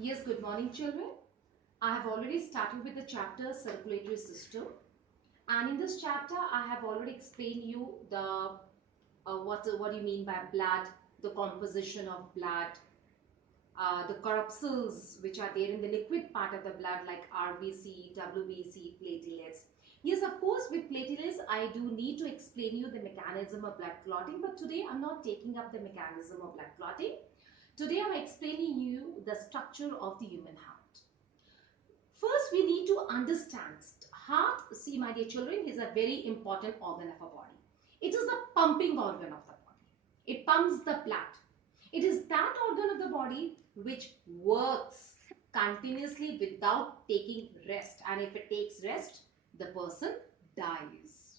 Yes, good morning, children. I have already started with the chapter Circulatory System, and in this chapter, I have already explained you the what do you mean by blood, the composition of blood, the corpuscles which are there in the liquid part of the blood like RBC, WBC, platelets. Yes, of course, with platelets, I do need to explain you the mechanism of blood clotting, but today I'm not taking up the mechanism of blood clotting. Today I'm explaining you the structure of the human heart. First, we need to understand heart. See, my dear children, is a very important organ of our body. It is the pumping organ of the body. It pumps the blood. It is that organ of the body which works continuously without taking rest. And if it takes rest, the person dies.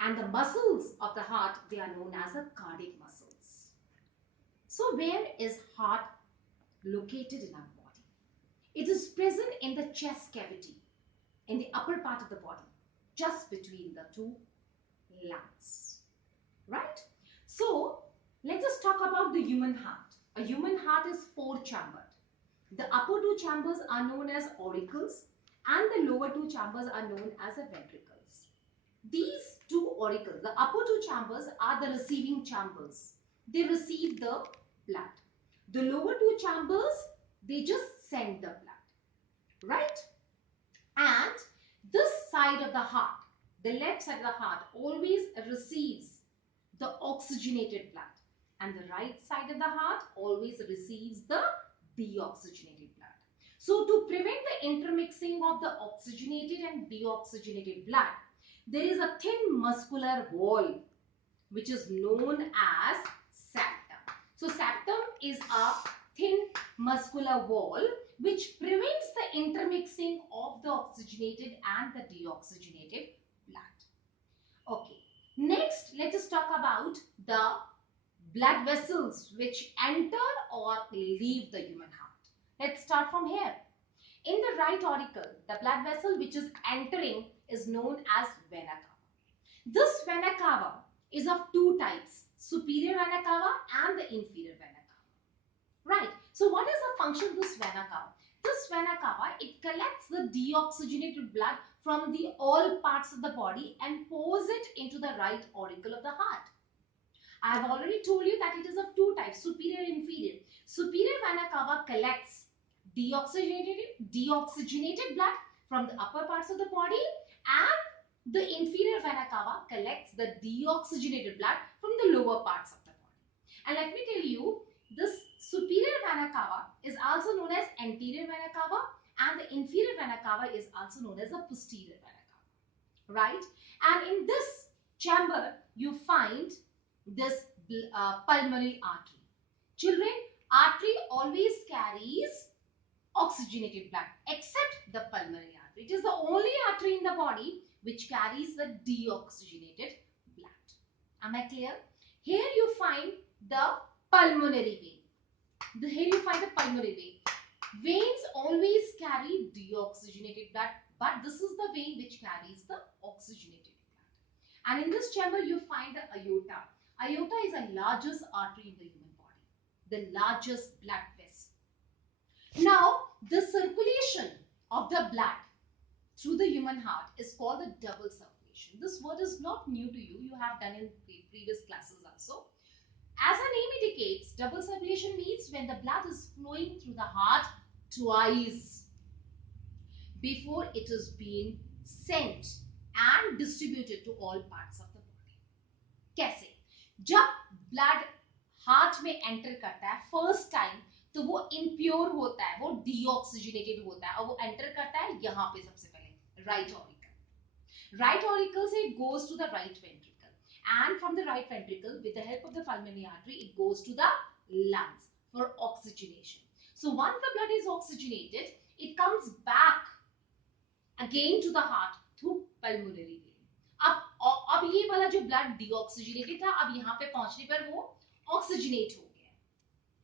And the muscles of the heart, they are known as the cardiac muscles. So where is heart located in our body? It is present in the chest cavity, in the upper part of the body, just between the two lungs. Right? So, let us talk about the human heart. A human heart is four-chambered. The upper two chambers are known as auricles and the lower two chambers are known as the ventricles. These two auricles, the upper two chambers are the receiving chambers. They receive the blood. The lower two chambers, they just send the blood. Right? And this side of the heart, the left side of the heart, always receives the oxygenated blood, and the right side of the heart always receives the deoxygenated blood. So to prevent the intermixing of the oxygenated and deoxygenated blood, there is a thin muscular wall which is known as septum. So septum is a thin muscular wall which prevents the intermixing of the oxygenated and the deoxygenated blood. Okay. Next, let us talk about the blood vessels which enter or leave the human heart. Let's start from here. In the right auricle, the blood vessel which is entering is known as vena cava. This vena cava is of two types, superior vena cava and the inferior vena cava. Right. So what is the function of this vena cava? This vena cava, it collects the deoxygenated blood from the all parts of the body and pours it into the right auricle of the heart. I have already told you that it is of two types, superior and inferior. Superior vena cava collects deoxygenated blood from the upper parts of the body, and the inferior vena cava collects the deoxygenated blood from the lower parts of the body. And let me tell you, this superior vena cava is also known as anterior vena cava, and the inferior vena cava is also known as the posterior vena cava. Right? And in this chamber, you find this pulmonary artery. Children, artery always carries oxygenated blood except the pulmonary artery. It is the only artery in the body which carries the deoxygenated blood. Am I clear? Here you find the pulmonary vein. Here you find the pulmonary vein. Veins always carry deoxygenated blood, but this is the vein which carries the oxygenated blood. And in this chamber you find the aorta. Aorta is the largest artery in the human body, the largest blood vessel. Now, the circulation of the blood through the human heart is called the double circulation. This word is not new to you. You have done in previous classes also. As the name indicates, double circulation means when the blood is flowing through the heart twice before it is being sent and distributed to all parts of the body. कैसे? जब blood heart में enter करता है first time, तो वो impure होता है, वो deoxygenated होता है और वो enter करता है यहाँ पे सबसे पहले right auricle. Right auricle से it goes to the right ventricle, and from the right ventricle with the help of the pulmonary artery it goes to the lungs for oxygenation. So once the blood is oxygenated, it comes back again to the heart through pulmonary vein. अब ये वाला जो blood deoxygenated था, अब यहाँ पे पहुंचने पर वो ऑक्सीजनेट हो गया.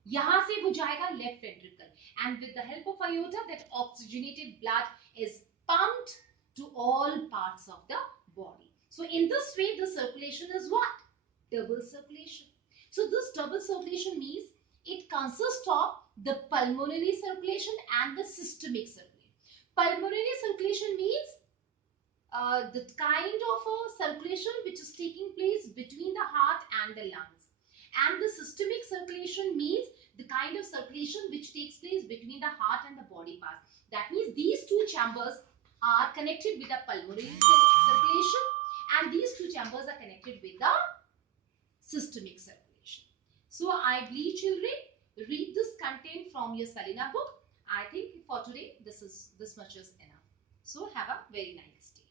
यहाँ से वो जाएगा left ventricle, and with the help of aorta that oxygenated blood is pumped to all parts of the body. So in this way the circulation is what? Double circulation. So this double circulation means It consists of the pulmonary circulation and the systemic circulation. Pulmonary circulation means the kind of a circulation which is taking place between the heart and the lungs. And the systemic circulation means the kind of circulation which takes place between the heart and the body parts. That means these two chambers are connected with the pulmonary circulation, and these two chambers are connected with the systemic circulation. So I believe children, read this content from your Salina book. I think for today this much is enough. So have a very nice day.